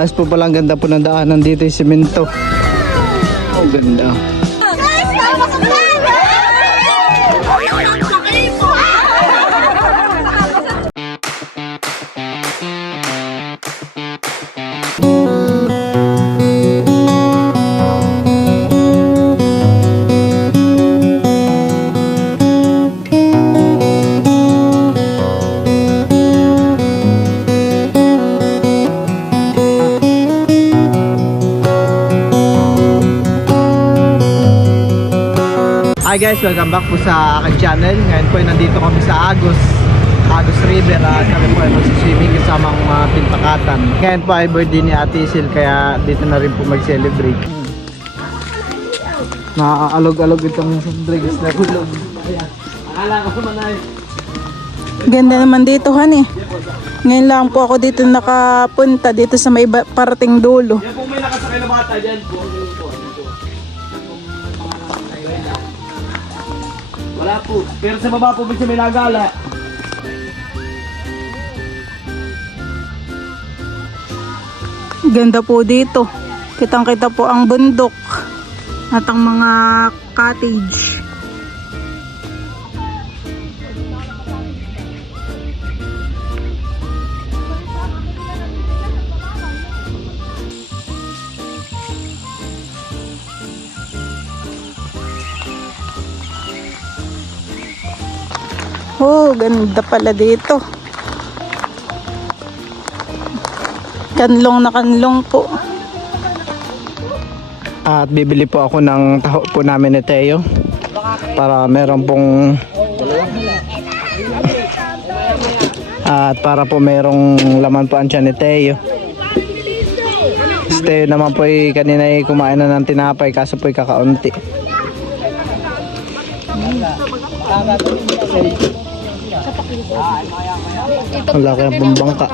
Ayos po pala, ang ganda po ng daanan dito, yung simento. Oh, ganda. Hi guys, welcome back po sa aking channel. Ngayon po ay nandito kami sa Agos River at kami po ay magsiswimming kasamang mga pinpakatan. Ngayon po ay birthday ni Ate Sil, kaya dito na rin po mag-celebrate. Nakaalog-alog itong drinks na hulog. Akala ko naman ay ganda naman dito, Han eh. Ngayon lang po ako dito nakapunta dito sa may parating dulo. yan po, may nakasakay na bata dyan po. Wala po, pero sa baba po may nagala. Ganda po dito. Kitang-kita po ang bundok at ang mga cottage. Oh, ganda pala dito. Kanlong na kanlong po. At bibili po ako ng taho po namin ni Teo para meron pong para po merong laman po ang tiyan ni Teo. Si Teo naman po ay kanina ay kumain na ng tinapay kaso po ay kakaunti. Ang laki ang pambangka.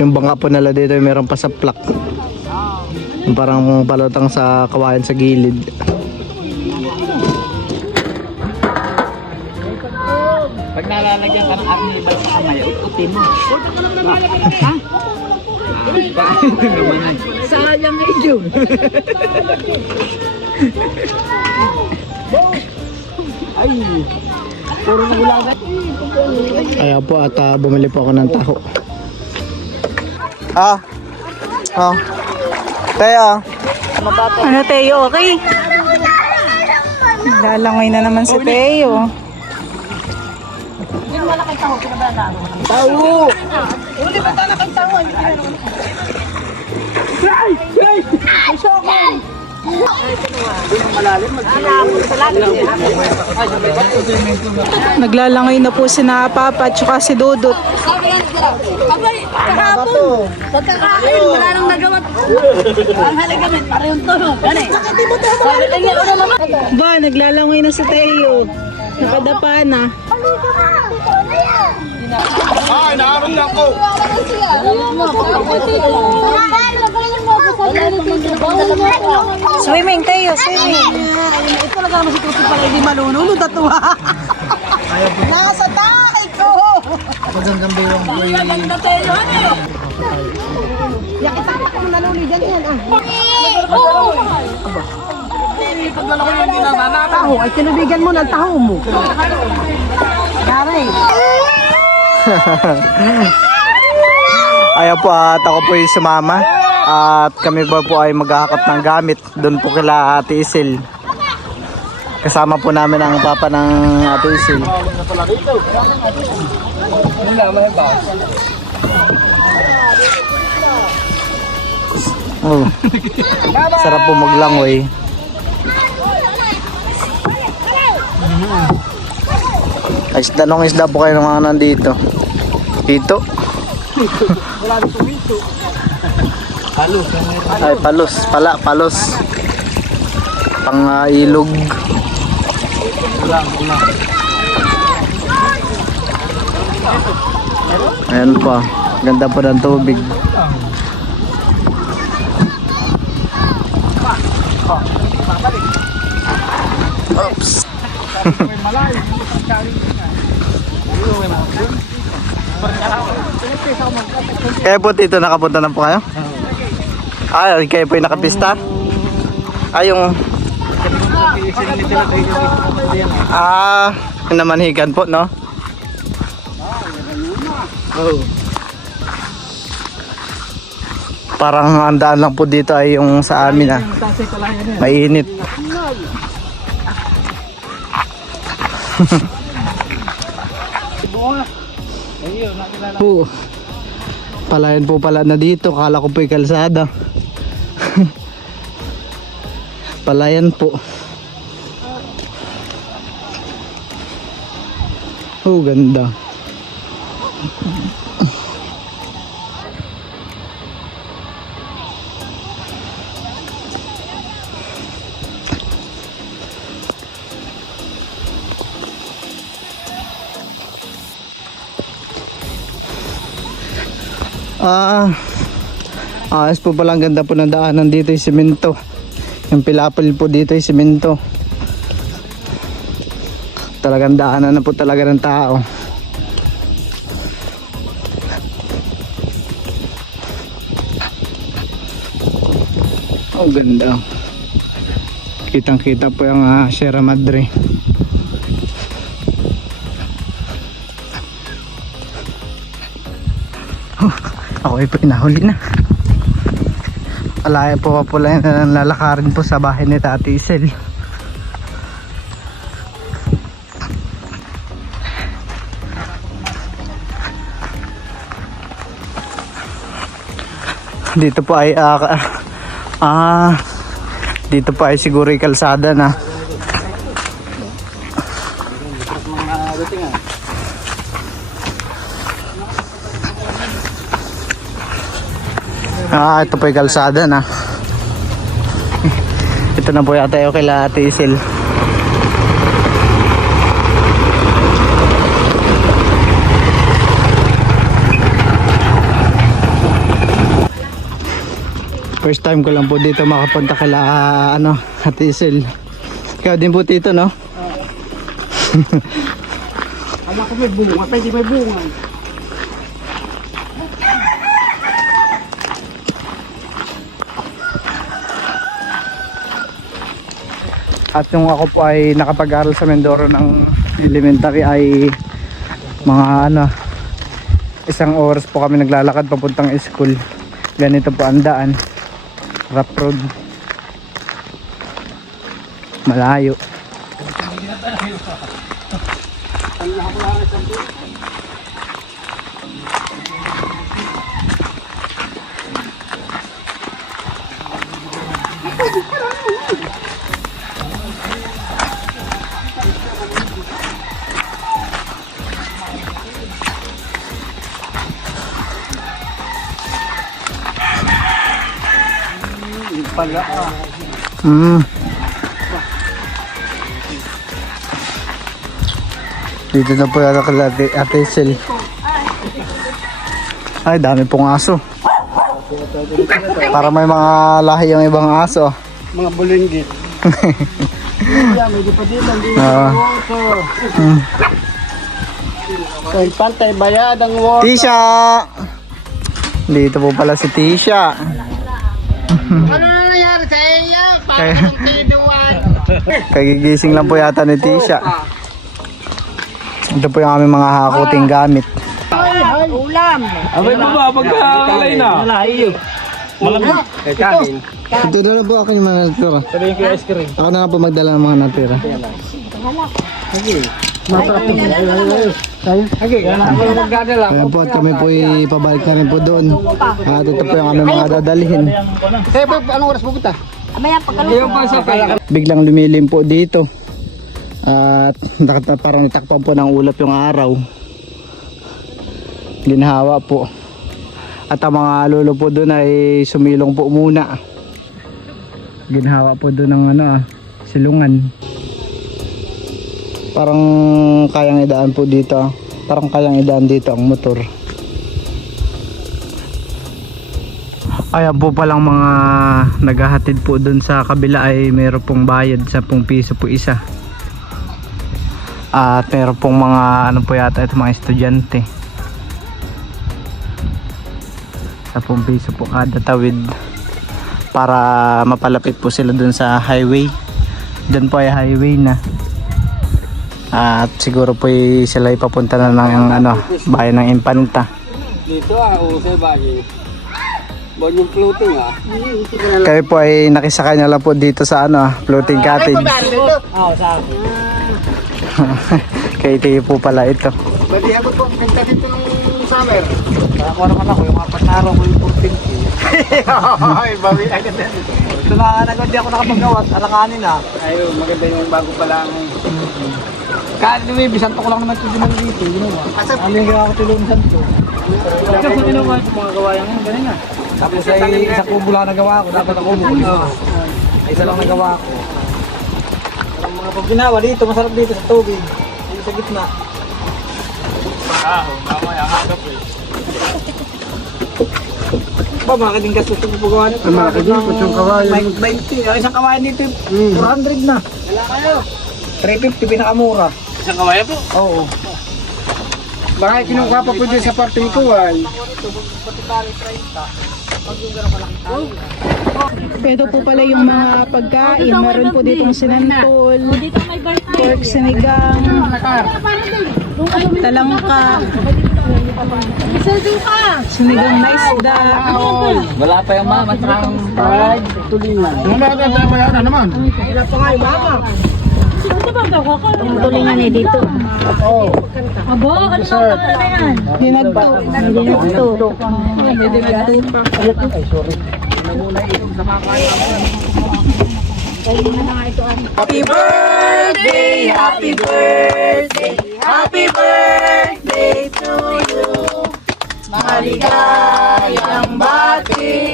Yung bangka po nila dito ay meron pa sa plak. Parang palutang sa kawayan sa gilid. Pag nalalagyan ka ng arnibal sa kamay, utin mo. Ha? Sayang ay yun. Ay, puro na gulaga. Ayan po at bumili po ako ng taho. Teo. Ano, Teo? Okay? Lalangoy na naman si Teo. Taho! Uli ba tayo kang tawa? Ay! Ay! Ay! Ay! Naglalangoy na po si Papa at saka si Dudut. Abay, kahapon. Pagkakain, wala nang nagawa. Ang halagamit, parehong tulong. Gani. Ba, naglalangoy na si Teo. Nakadapa na. Ay, naroon lang ko! Swimming, Teo, swimming. Ito lang naman si Tusi pala, hindi malunod at tuwa. Nasa takay ko. Magandang bewang po Ang ganda tayo, ano? Yakitak mo nalunod dyan yan, ah. Paglalaki yung hindi na taho, ay kinubigan mo ng taho mo. Garay. Ayan po at ako po yung sumama. At kami po ay maghahakot ng gamit doon po kila Ate Isil. Kasama po namin ang papa ng Ate Isil. Oh. Sarap po maglangoy. Isda po kayo ng mga nandito. Hito. Ay, palos. Pang ilog. Ayan pa. Ganda po ng tubig. Oops. Kaya po dito nakapunta na po kayo? Kayo po yung nakapista? Yung yung namanhikan po, no? Parang ang daan lang po dito ay yung sa amin mainit. Palayan po pala na dito, kala ko po yung kalsada. Palayan po. Ganda. Ayos po pala, ang ganda po ng daanan dito, yung simento. Yung pilapil po dito yung simento. Talagang daanan na po talaga ng tao. Ganda. Kitang kita po yung Sierra Madre. Ako ay po inahuli na. Alaya po pala yung lalakarin po sa bahay ni Tati Isel. Dito po ay dito po ay siguro yung kalsada na. Ito po yung kalsada na. Ito na po yata yung kila Ate Isel. First time ko lang po dito makapunta kila Ate Isel. Ikaw din po dito, no? Alam ko may bunga, pa hindi may bunga. At yung ako po ay nakapag-aral sa Mindoro ng elementary ay mga 1 oras po kami naglalakad papuntang school. Ganito po ang daan, rough road, malayo. Dito na po yata kala Ate Isel. Ay, dami pong aso. Para may mga lahi yung ibang aso. Mga bulinggit. May di pa dito, hindi so, pantay bayad ang water. Tisha! Dito po pala si Tisha. Ano na nangyari sa iyo? Parang tinuwan. Kagigising lang po yata ni Tisha. Ito po yung aming mga hakuting gamit. Ulam. Abay mo ba pagkakalay na? Malayo. Kay kanin. Ito na lang po ako yung mga natira. Sabihin ko yung ice cream. Ako na nga po magdala ng mga natira. Ayan po at kami po ipabalik na rin po doon. At ito po yung aming mga dadalhin. Kaya po, anong oras pupunta? Amaya pagkaluto. Biglang lumilim po dito. At parang nitakpan po ng ulap yung araw. Ginhawa po. At ang mga lolo po doon ay sumilong po muna. Ginhawa po doon ng silungan. Parang kayang idaan po dito. Parang kayang idaan dito ang motor. Ayan po palang mga naghahatid po doon sa kabila ay mayroon pong bayad 10 piso po isa. At mayroon pong mga po yata ito mga estudyante. 10 piso po kada tawid para mapalapit po sila dun sa highway. Dun po ay highway na. At siguro po sila ipapunta na ng bayan ng Infanta. Dito usay bagay. Yung floating Kayo po ay nakisakay na lang po dito sa floating cottage. Kay Tiyo po pala ito. Pwede ako po, pinta dito nung summer. Ako naman ako, yung 4 araw ko yung 14. Ay, bawi agad na. Ito na hindi ako nakapagawa, alanganin Ayun, maganda yung bago pa lang. Kahit bisanto ko lang naman ito dito, ginawa. Ano yung ginawa ko tulong santo? Ito po ginawa ito mga gawayan ngayon, ganun na. Tapos ay isa kubo lang nagawa ko, dapat ako ay isa lang nagawa ko. Ang mga pag ginawa dito, masarap dito sa tubig. Dito sa gitna. Mamaya agap Ba, bakit yung gastos ko pagawa nito? Bakit yung kutsong kawayan? 20, isang kawayan dito, 400 na. Wala kayo. 350 pinakamura. Isang kawayan po? Oo. Bakit kinukuha pa po dyan sa parting kuwan? Ito po pala yung mga pagkain. Meron po ditong sinantol, pork sinigang, talangka, sinigang na isda. Wala pa yung mama, matrang fried tulingan. Ano naman? Tulingan eh dito. Abo, ano na yan? Dinagto. Happy birthday, happy birthday, happy birthday to you. Maligayang bati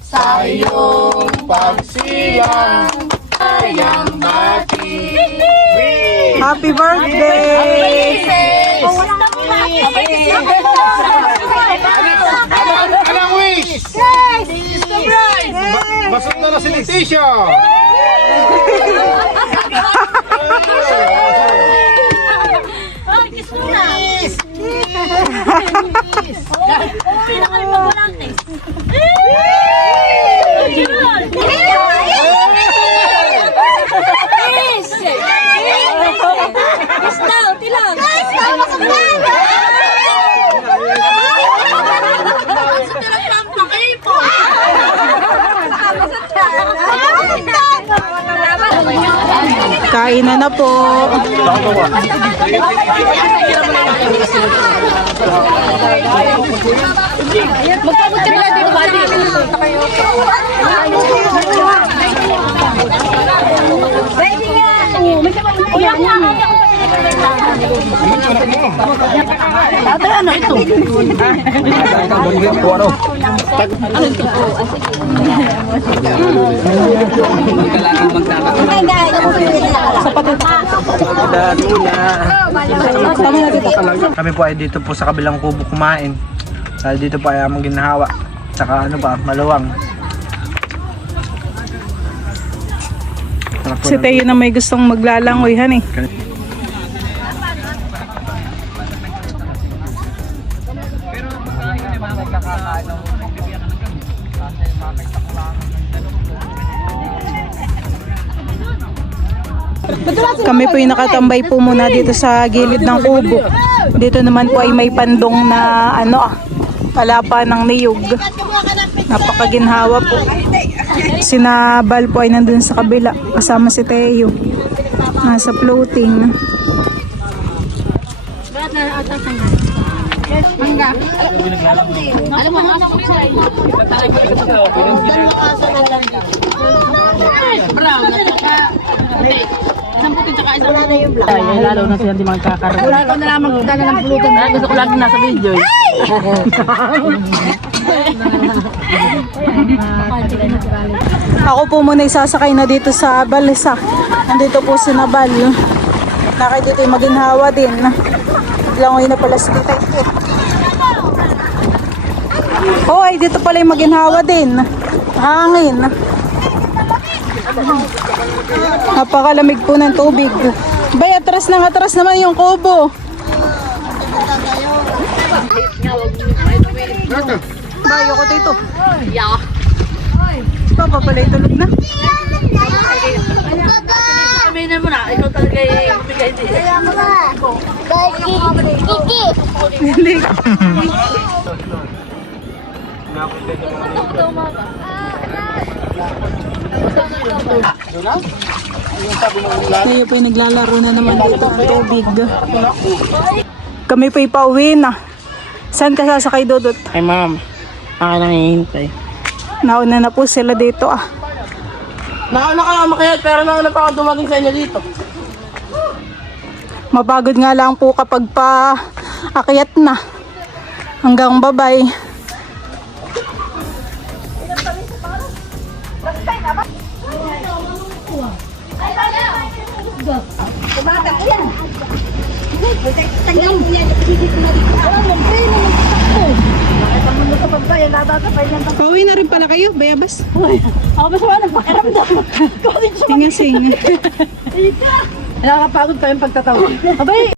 sa iyong pagsilang. Maligayang bati. Happy birthday! Anong wish? Basot na si Leticia! Okay na kayo mag-volante. Kain na po. Magpapot ka na dito ba? Pwede nga. May kapatid ko yan. Tatay, ano ito? Kami po ay dito po sa kabilang kubo kumain. Dahil dito po ay among ginahawa. Tsaka maluwang. Si Teo na may gustong maglalangoy, han eh. Kami po yung nakatambay po muna dito sa gilid ng kubo. Dito naman po ay may pandong na palapa ng niyog. Napakaginhawa po. Sinabal po ay nandun sa kabila kasama si Teo. Nasa floating. Alam mo, anak ko sa iyo. Brown, at saka isang puti tsaka isang Ay, lalo na siya hindi magkakaroon. wala ko na lang magdala ng pulutan. Gusto ko lagi nasa video eh. Ako po muna isasakay na dito sa balisa. Nandito po si Nabal. Nakay dito yung maginhawa din. Langoy na pala si Tita. Oh, ay dito pala yung maginhawa din. Hangin. Napakalamig po ng tubig. Bay, atras naman yung kubo. Bayo ko dito. Yeah. Papa pala tulog na. Aminin mo na, ikaw talaga yung mabigay din. Hindi. Tayo po naglalaro na naman dito ng tubig. Kami po ipauwi na. Saan ka sasakay, Dudut? Ay ma'am, ako nang hihintay. Nauna na po sila dito ah. Nauna ka makayat pero nauna pa ako dumating sa inyo dito. Mapagod nga lang po kapag pa akyat na. Hanggang babay. Pauwi na rin pala kayo, Bayabas. Ako ba sa mga nagpakiramdam? Singa-singa. Nakakapagod pa yung pagtatawa. Abay,